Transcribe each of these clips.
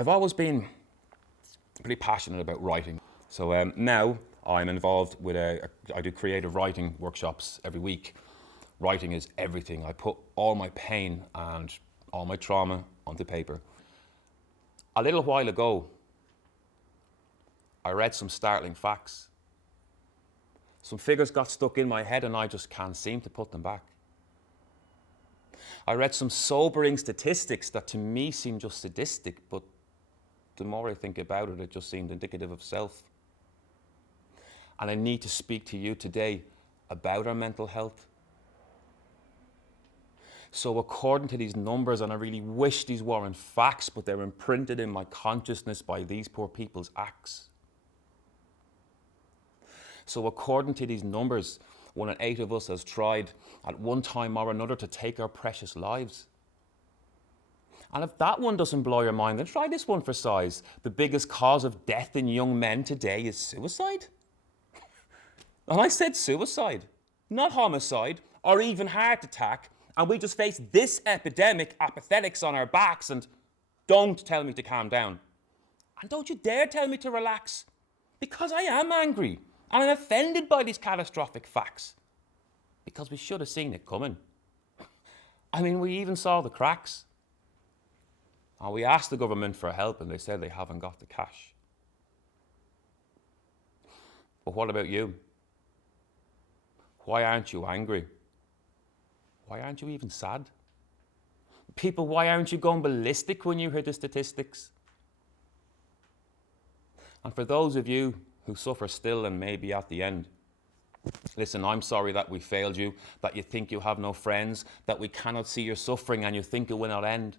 I've always been pretty passionate about writing. So now I'm involved with I do creative writing workshops every week. Writing is everything. I put all my pain and all my trauma onto paper. A little while ago, I read some startling facts. Some figures got stuck in my head and I just can't seem to put them back. I read some sobering statistics that to me seem just sadistic, but the more I think about it, it just seemed indicative of self. And I need to speak to you today about our mental health. So according to these numbers, and I really wish these weren't facts, but they're imprinted in my consciousness by these poor people's acts. So according to these numbers, 1 in 8 of us has tried at one time or another to take our precious lives. And if that one doesn't blow your mind, then try this one for size. The biggest cause of death in young men today is suicide. And I said suicide, not homicide or even heart attack. And we just face this epidemic, apathetics on our backs, and don't tell me to calm down. And don't you dare tell me to relax, because I am angry and I'm offended by these catastrophic facts, because we should have seen it coming. I mean, we even saw the cracks. And we asked the government for help and they said they haven't got the cash. But what about you? Why aren't you angry? Why aren't you even sad? People, why aren't you going ballistic when you hear the statistics? And for those of you who suffer still and maybe at the end, listen, I'm sorry that we failed you, that you think you have no friends, that we cannot see your suffering and you think it will not end.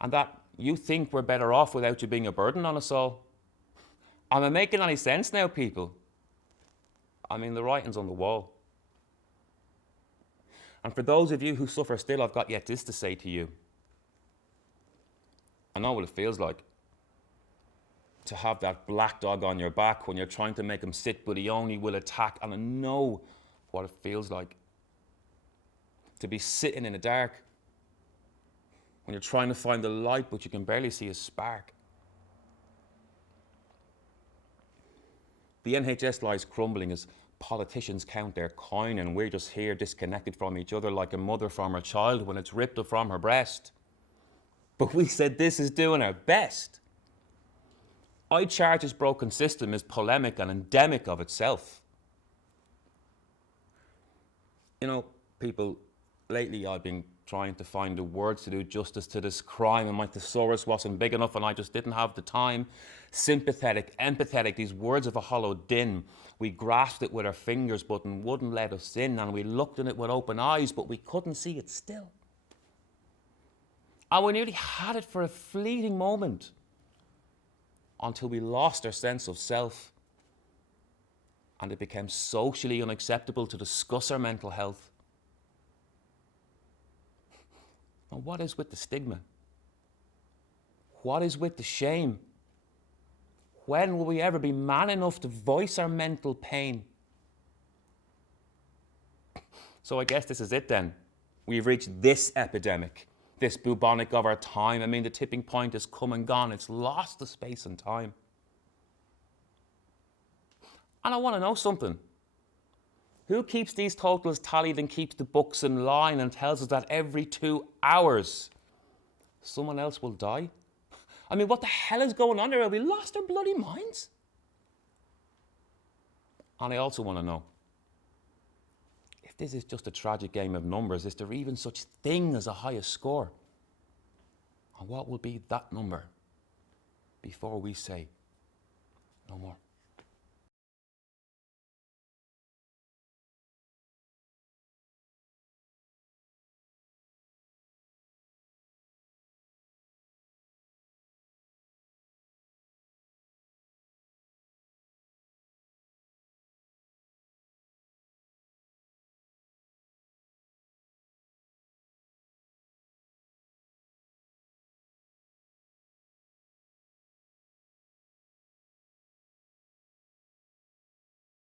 And that you think we're better off without you being a burden on us all. Am I making any sense now, people? I mean, the writing's on the wall. And for those of you who suffer still, I've got yet this to say to you. I know what it feels like to have that black dog on your back when you're trying to make him sit, but he only will attack. And I know what it feels like to be sitting in the dark when you're trying to find the light, but you can barely see a spark. The NHS lies crumbling as politicians count their coin and we're just here disconnected from each other like a mother from her child when it's ripped from her breast. But we said this is doing our best. I charge this broken system as polemic and endemic of itself. You know, people, lately I've been trying to find the words to do justice to this crime, and my thesaurus wasn't big enough and I just didn't have the time. Sympathetic, empathetic, these words of a hollow din. We grasped it with our fingers but it wouldn't let us in, and we looked in it with open eyes but we couldn't see it still. And we nearly had it for a fleeting moment until we lost our sense of self and it became socially unacceptable to discuss our mental health. And what is with the stigma? What is with the shame? When will we ever be man enough to voice our mental pain? So I guess this is it then. We've reached this epidemic, this bubonic of our time. I mean, the tipping point has come and gone. It's lost the space and time. And I want to know something. Who keeps these totals tallied and keeps the books in line and tells us that every 2 hours someone else will die? I mean, what the hell is going on there? Have we lost our bloody minds? And I also want to know, if this is just a tragic game of numbers, is there even such thing as a highest score? And what will be that number before we say no more?